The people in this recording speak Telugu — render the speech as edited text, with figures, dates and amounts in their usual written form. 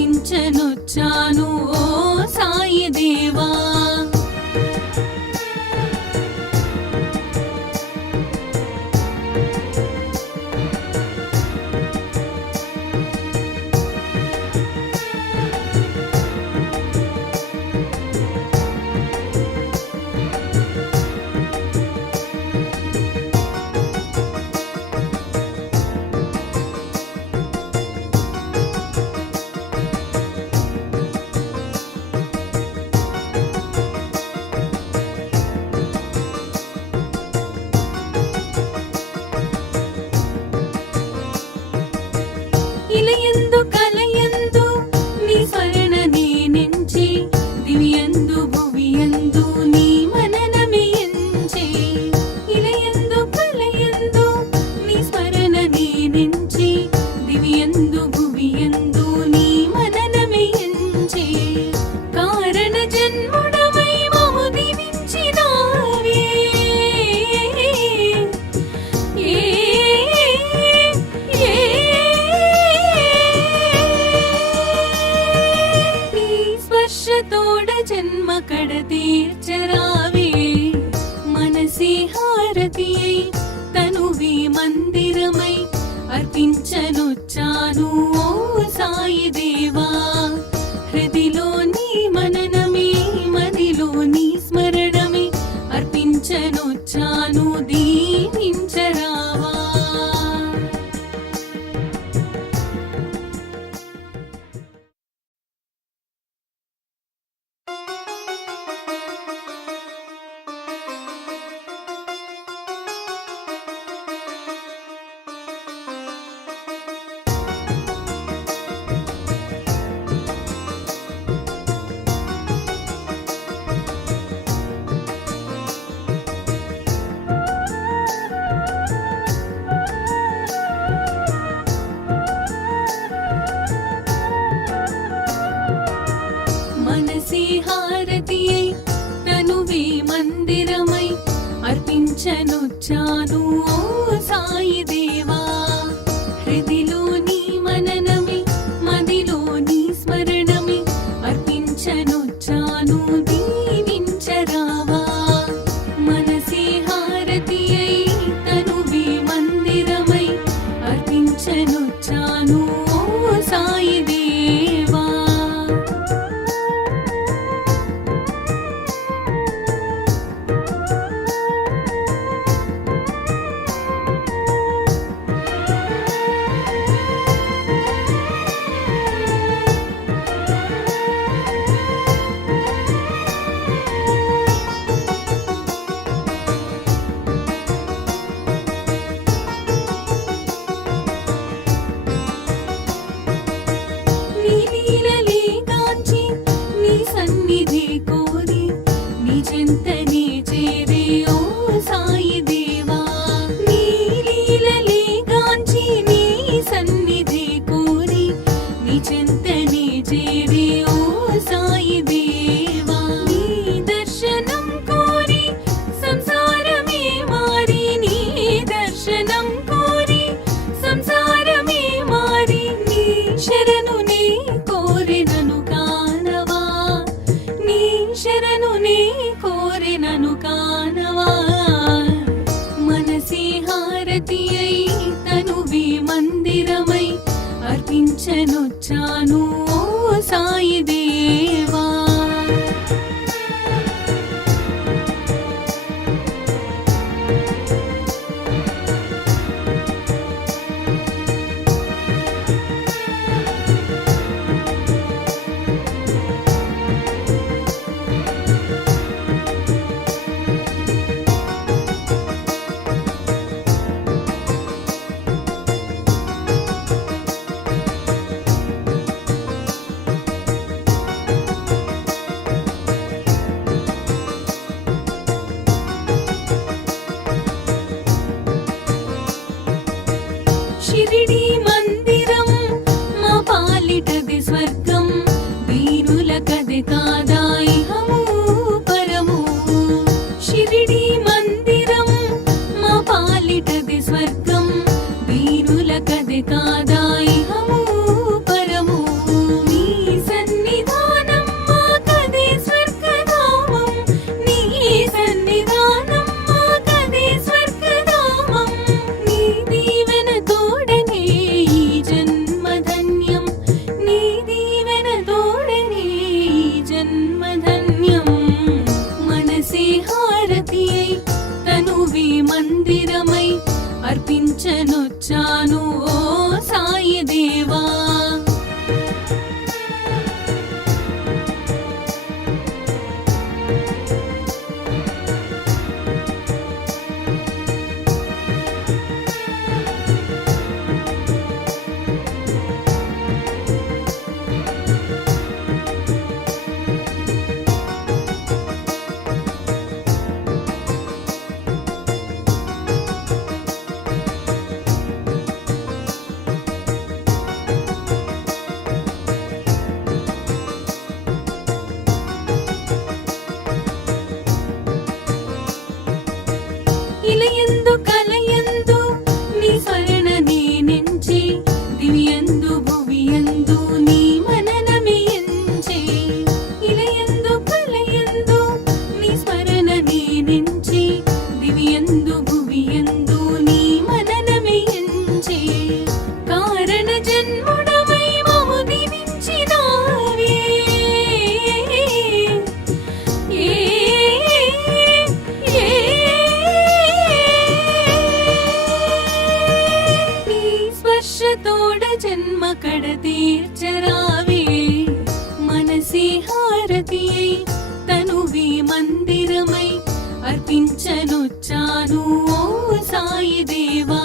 అర్పించనొచ్చాను ఓ సాయి దేవా. ఇలయందు కలయందు నీ స్మరణ నేనెంచి, దివ్యందు భువియందు నీ మననమే ఎంచి. ఇలయందు కలయందు నీ స్మరణ నేనెంచి, దివ్యందు భువియందు నీ మననమే ఎంచి. కారణ జన్ముడవై మము దీవించినావే, తోడ జన్మ కడ తీర్చరావే. మనసి హారతియై తనువి మందిరమై అర్పించనొచ్చాను ఓ సాయి దేవా. హృదిలో నీ మననమే మదిలో నీ స్మరణమే అర్పించనొచ్చాను దీవించరావా. మనసి హారతియై తనువి మందిరమై అర్పించనొచ్చాను ఓ సాయి దేవా. హృదిలో నీ మననమే మదిలో నీ స్మరణమే అర్పించనొచ్చాను దీవించరావా. మనసి హారతియై తనువి మందిరమై అర్పించనొచ్చాను ఓ సాయి దేవా. నీ లీలలే గాంచి నీ సన్నిధి కోరి నీ చెంతనే చేరే ఓ సాయి దేవా. నీ లీలలే గాంచి నీ సన్నిధి కోరి నీ చెంతనే చేరే ఓ సాయి దేవా. నీ దర్శనం కోరి సంసారమే మారి, నీ దర్శనం కోరి సంసారమే మారి. నీ శరణు నీ కోరినను కానవా, నీ శరణు నీ కోరినను కానవా. మనసి హారతియై తనువి మందిరమై అర్పించనొచ్చాను ఓ సాయి దేవా. షిరిడి మందిరం మా పాలిటది స్వర్గం, వీరులకది కాదా ఇహము పరము. షిరిడి మందిరం మా పాలిటది స్వర్గం, వీరులకది కాదా ఇహము పరము. నీ ఆశతోడ జన్మ కడ తీర్చరావే మనసి హారతి అయి తనువి మందిరమై అర్పించనొచ్చాను ఓ సాయి దేవా